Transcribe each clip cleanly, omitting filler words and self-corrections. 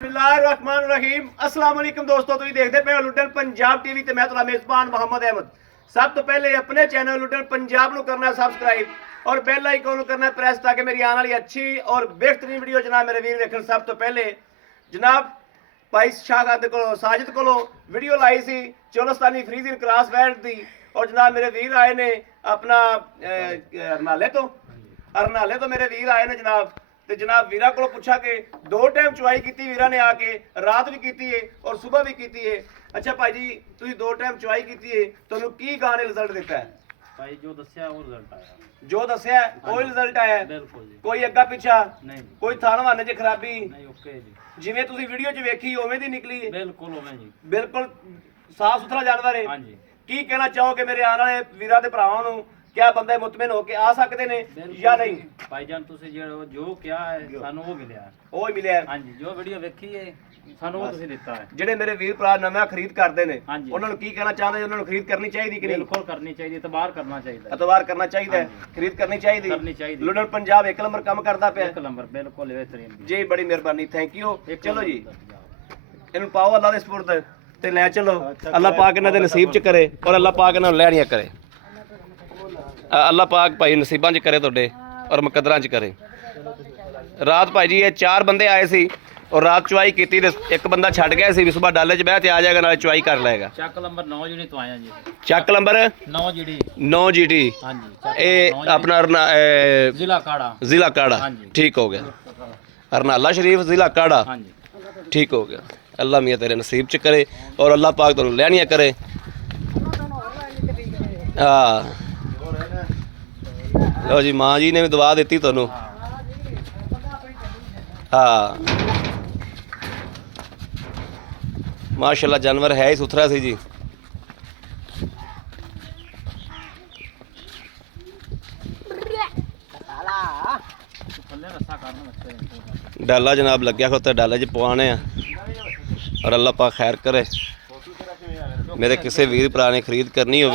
बिस्मिल्लाहिर्रहमानिर्रहीम अस्सलाम वालेकुम दोस्तों, तुम देखते पे हो लुटन पंजाब टीवी ते मैं तुम्हारा मेजबान मोहम्मद अहमद। सब तो पहले अपने चैनल लुटन पंजाब को करना सब्सक्राइब और बेल आइकन करना प्रेस ताकि मेरी आने वाली अच्छी और बेहतरीन वीडियो जनाब मेरे वीर देखने। सब तो पहले जनाब भाई शाहगंद को साजिद को वीडियो लाई सी चोलस्तानी फ्रीजिंग क्रॉस बैट दी और जनाब मेरे वीर आए ने अपना अरनाले तो मेरे वीर आए ने जनाब। तो जनाब वीरा को पूछा कि 2 टाइम चुवाई की वीरा ने आके रात भी की है और सुबह भी की है। अच्छा भाई जी तुम 2 टाइम चुवाई की है तुहानू की गाने रिजल्ट दिता है? भाई जो दस्या वो रिजल्ट आया, जो दस्या कोई रिजल्ट आया? बिल्कुल जी। कोई अग्गा पिछा नहीं, कोई थान वाने च खराबी नहीं, ओके जी। जिवें तुसीं वीडियो च वेखी उवें दी निकली है? बिल्कुल उवें जी, बिल्कुल साफ सुथरा जानवर है। हाँ जी। की कहना चाहोगे मेरे आने वाले वीरां दे भरावां नू? क्या बंदे मुतमिन होके आ सकते ने या नहीं? भाईजान तुसीं जो क्या है सानू वो मिलिया, ਉਹ ਹੀ ਮਿਲਿਆ। हाँ जी। जो वीडियो वेखी है सानू वो तुसीं दिता है। ਜਿਹੜੇ ਮੇਰੇ ਵੀਰ ਭਰਾ ਨਵਾਂ ਖਰੀਦ ਕਰਦੇ ਨੇ ਹਾਂਜੀ। ਉਹਨਾਂ ਨੂੰ ਕੀ ਕਹਿਣਾ ਚਾਹੁੰਦੇ? ਉਹਨਾਂ ਨੂੰ ਖਰੀਦ ਕਰਨੀ ਚਾਹੀਦੀ ਕਿ ਨਹੀਂ? बिल्कुल करनी चाहिए, इतबार करना चाहिए, ਇਤਬਾਰ ਕਰਨਾ ਚਾਹੀਦਾ ਹੈ, ਹਾਂਜੀ। ਖਰੀਦ ਕਰਨੀ ਚਾਹੀਦੀ। करनी चाहिए। ਲੁਧਿਆਣਾ ਪੰਜਾਬ ਇੱਕ ਨੰਬਰ ਕੰਮ ਕਰਦਾ ਪਿਆ। एक नंबर बिल्कुल बेहतरीन जी। ਜੀ ਬੜੀ ਮਿਹਰਬਾਨੀ, ਥੈਂਕ ਯੂ। एक ਚਲੋ नंबर ਜੀ दस्या। ਇਹਨੂੰ ਪਾਓ ਅੱਲਾ ਦੇ ਸਪੁਰਦ ਤੇ ਲੈ ਚਲੋ। ਅੱਲਾ ਪਾਕ ਇਹਨਾਂ ਦੇ ਨਸੀਬ ਚ ਕਰੇ ਔਰ ਅੱਲਾ ਪਾਕ ਇਹਨਾਂ ਨੂੰ ਲੈਣੀਆਂ ਕਰੇ। ਅੱਲਾ ਪਾਕ ਭਾਈ ਨਸੀਬਾਂ ਚ ਕਰੇ ਤੁਹਾਡੇ ਔਰ ਮੁਕੱਦਰਾਂ ਚ ਕਰੇ। ਰਾਤ ਭਾਈ ਜੀ ਇਹ 4 ਬੰਦੇ ਆਏ ਸੀ और रात चुवाई की थी, एक बंदा छड़ गया सी, सुबह डाले च बह ते आ जाएगा नाले चुवाई कर लेगा। ਚੱਕ ਨੰਬਰ 9 ਜਿਹੜੀ ਤੋਂ ਆਇਆ ਜੀ। ਚੱਕ नंबर 9 ਜਿਹੜੀ 9 GT हाँ जी। ਇਹ ਆਪਣਾ ਜ਼ਿਲ੍ਹਾ ਕਾੜਾ। ਜ਼ਿਲ੍ਹਾ ਕਾੜਾ ਹਾਂਜੀ। ठीक हो गया। अरनाला शरीफ ਜ਼ਿਲ੍ਹਾ ਕਾੜਾ हाँ जी। ठीक हो गया। अल्लाह मियाँ तेरे नसीब च करे और अल्लाह पाक तेन लैनियाँ करे। हाँ लो जी माँ जी ने भी दुआ दी तुहानू। हाँ माशाल्लाह जानवर है ही सुथरा सी जी। ਥੱਲੇ ਰੱਸਾ ਕਰਨ ਵਾਸਤੇ डाला जनाब लग्या खोता डाले च पवाने और अल्लाह पाक खैर करे। मेरे किसी वीर भरा ने खरीद करनी हो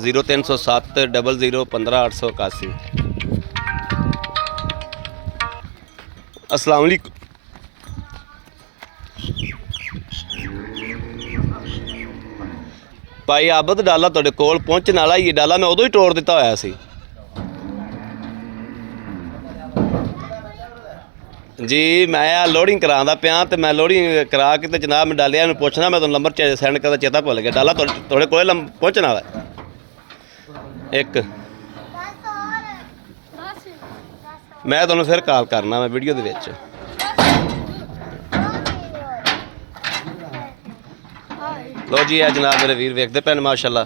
0307 00 15 881। अस्सलाम वालेकुम। भाई आबद डाला तुहाडे कोल पहुंचण वाला ही, डाला मैं उदों ही तोड़ दिता होया सी जी। मैं आ लोडिंग करांदा पिया तो मैं लोडिंग करा के ते जनाब मैं डालिया नूं पुछना, मैं तुहानूं नंबर सेंड करदा चेता भुल गया। डाला तुहाडे कोल पहुंचण वाला एक, मैं तुहानूं फिर कॉल करना मैं वीडियो दे विच। लो जी है जनाब मेरे वीर वेखदे पैन माशाल्लाह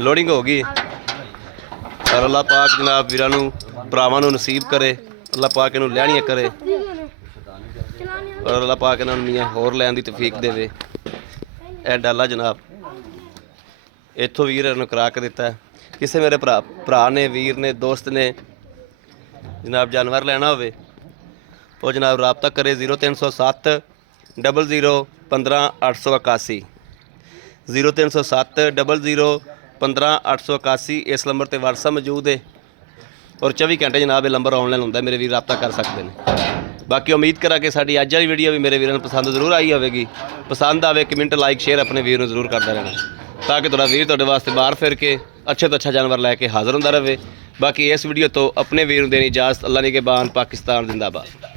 लोडिंग हो गई और अल्लाह पाक जनाब वीरां नूं भरावां नूं नसीब करे। अल्लाह पाक इहनूं लैणियां करे और अल्लाह पाक इन्हां नूं मियां होर लैण दी तौफीक देवे। ए डाला जनाब इत्थों वीर इन्हूं करा के दिता है। किसी मेरे भरा ने वीर ने दोस्त ने जनाब जानवर लेना होवे वो जनाब राबता करे 0307 00 15 881 0307 00 15 881। इस नंबर पर व्हाट्सअप मौजूद है और 24 घंटे जनाब ये नंबर ऑनलाइन होंदा, मेरे वीर राबता कर सकते हैं। बाकी उम्मीद करा कि साड़ी अज वाली वीडियो भी मेरे वीरों को पसंद जरूर आई होगी। पसंद आवे कमेंट लाइक शेयर अपने वीर जरूर करता रहना ताकि थोड़ा वीर तुहाडे वास्ते बाहर फिर के अच्छे तो अच्छा जानवर लैके हाज़र होंदा रहे। बाकी इस वीडियो तो अपने वीर देनी इजाज़त। अल्लाह ने के बान पाकिस्तान जिंदाबाद।